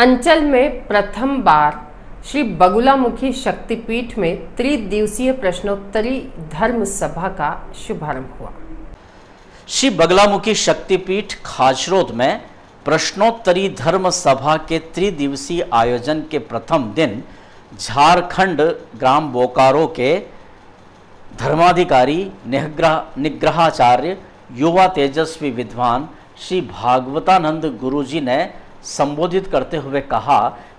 अंचल में प्रथम बार श्री बगुलामुखी शक्तिपीठ में त्रिदिवसीय प्रश्नोत्तरी धर्म सभा का शुभारंभ हुआ। श्री बगलामुखी शक्तिपीठ खाचरोद में प्रश्नोत्तरी धर्म सभा के त्रिदिवसीय आयोजन के प्रथम दिन झारखंड ग्राम बोकारो के धर्माधिकारी निग्रहाचार्य युवा तेजस्वी विद्वान श्री भागवतानंद गुरुजी ने संबोधित करते हुए कहा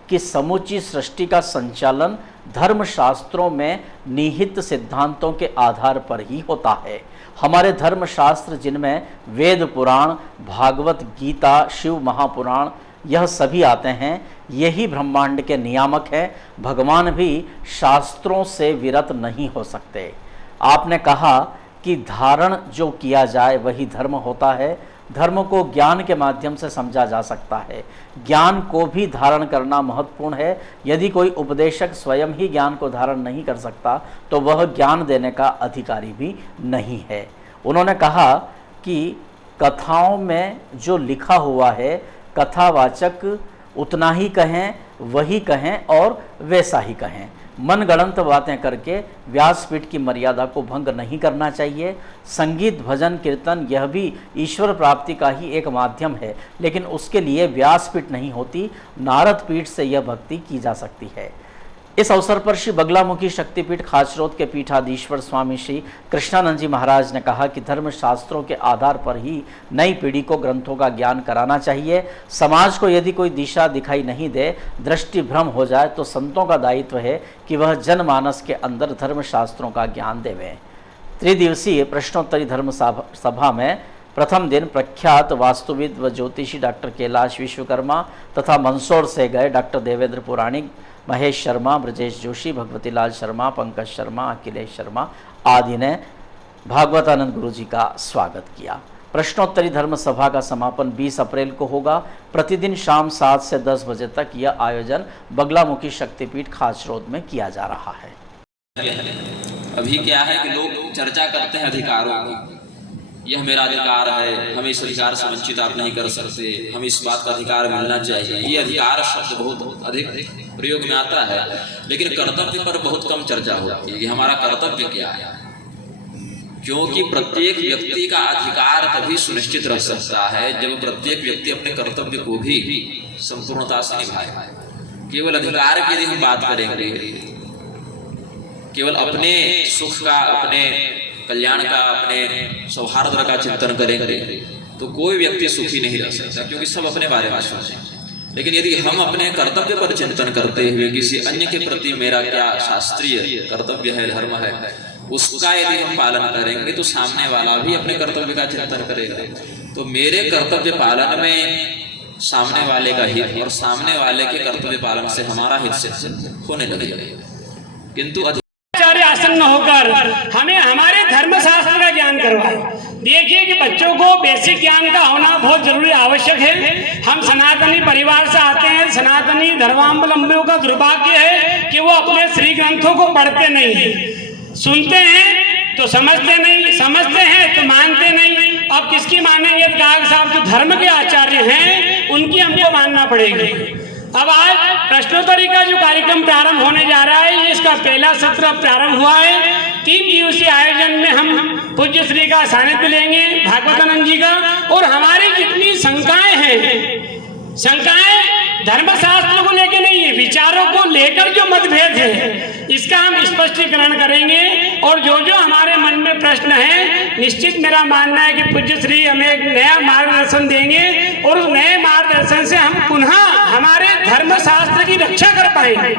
कि समूची सृष्टि का संचालन धर्मशास्त्रों में निहित सिद्धांतों के आधार पर ही होता है। हमारे धर्मशास्त्र जिनमें वेद पुराण, भागवत गीता, शिव महापुराण यह सभी आते हैं, यही ब्रह्मांड के नियामक हैं। भगवान भी शास्त्रों से विरत नहीं हो सकते। आपने कहा कि धारण जो किया जाए वही धर्म होता है। धर्म को ज्ञान के माध्यम से समझा जा सकता है, ज्ञान को भी धारण करना महत्वपूर्ण है। यदि कोई उपदेशक स्वयं ही ज्ञान को धारण नहीं कर सकता तो वह ज्ञान देने का अधिकारी भी नहीं है। उन्होंने कहा कि कथाओं में जो लिखा हुआ है कथावाचक उतना ही कहें, वही कहें और वैसा ही कहें। मनगढ़ंत बातें करके व्यासपीठ की मर्यादा को भंग नहीं करना चाहिए। संगीत, भजन, कीर्तन यह भी ईश्वर प्राप्ति का ही एक माध्यम है, लेकिन उसके लिए व्यासपीठ नहीं होती, नारद पीठ से यह भक्ति की जा सकती है। इस अवसर पर श्री बगलामुखी शक्तिपीठ खाचरोद के पीठाधीश्वर स्वामी श्री कृष्णानंद जी महाराज ने कहा कि धर्मशास्त्रों के आधार पर ही नई पीढ़ी को ग्रंथों का ज्ञान कराना चाहिए। समाज को यदि कोई दिशा दिखाई नहीं दे, दृष्टि भ्रम हो जाए तो संतों का दायित्व है कि वह जनमानस के अंदर धर्मशास्त्रों का ज्ञान देवें। त्रिदिवसीय प्रश्नोत्तरी धर्म सभा में प्रथम दिन प्रख्यात वास्तुविद व ज्योतिषी डॉक्टर कैलाश विश्वकर्मा तथा मंदसौर से गए डॉक्टर देवेंद्र पुराणिक, महेश शर्मा, ब्रजेश जोशी, भगवतीलाल शर्मा, पंकज शर्मा, अखिलेश शर्मा आदि ने भागवतानंद गुरुजी का स्वागत किया। प्रश्नोत्तरी धर्म सभा का समापन 20 अप्रैल को होगा। प्रतिदिन शाम 7 से 10 बजे तक यह आयोजन बगलामुखी शक्तिपीठ खाचरोद में किया जा रहा है। अभी क्या है कि लोग चर्चा करते हैं अधिकारों की, यह मेरा अधिकार है, हम इस अधिकार से वंचित आप नहीं कर सकते, हम इस बात का अधिकार मिलना चाहिए। ये अधिकार शब्द बहुत अधिक प्रयोग में आता है, लेकिन कर्तव्य पर बहुत कम चर्चा होती है कि हमारा कर्तव्य क्या है। क्योंकि प्रत्येक व्यक्ति का अधिकार तभी सुनिश्चित रह सकता है जब प्रत्येक व्यक्ति अपने कर्तव्य को भी संपूर्णता से निभाए। केवल अधिकार की यदि हम बात करेंगे, केवल अपने सुख का, अपने कल्याण का, अपने सौहार्द का चिंतन करेंगे तो कोई व्यक्ति सुखी नहीं रह सकता, क्योंकि सब अपने बारे में सोचें। लेकिन यदि हम अपने कर्तव्य पर चिंतन करते हुए किसी अन्य के प्रति मेरा क्या शास्त्रीय कर्तव्य है, धर्म है, उसका यदि हम पालन करेंगे तो सामने वाला भी अपने कर्तव्य का चिंतन करेगा। तो मेरे कर्तव्य पालन में सामने वाले का हित और सामने वाले के कर्तव्य पालन से हमारा हित सिद्ध होने लगेगा। किंतु आसन्न होकर हमें हमारे धर्मशास्त्र का ज्ञान करवाए। देखिए कि बच्चों को बेसिक ज्ञान का होना बहुत जरूरी आवश्यक है। हम सनातनी परिवार से आते हैं। सनातनी धर्मावलंबियों का दुर्भाग्य है कि वो अपने श्री ग्रंथों को पढ़ते नहीं है, सुनते हैं तो समझते नहीं, समझते हैं तो मानते नहीं। अब किसकी मानेंगे? गाग साहब जो धर्म के आचार्य हैं उनकी हमको मानना पड़ेगी। अब आज प्रश्नोत्तरी का जो कार्यक्रम प्रारंभ होने जा रहा है, इसका पहला सत्र प्रारंभ हुआ है। 3 दिवसीय आयोजन में हम पूज्य श्री का सानिध्य लेंगे, भागवतानंद जी का, और हमारी जितनी शंकाएं हैं, शंकाएं धर्मशास्त्र को लेकर नहीं है, विचारों को लेकर जो मतभेद है इसका हम स्पष्टीकरण करेंगे। और जो जो हमारे मन में प्रश्न है, निश्चित मेरा मानना है कि पूज्य श्री हमें एक नया मार्गदर्शन देंगे और उस नए मार्गदर्शन से हम पुनः हमारे धर्मशास्त्र की रक्षा कर पाएंगे।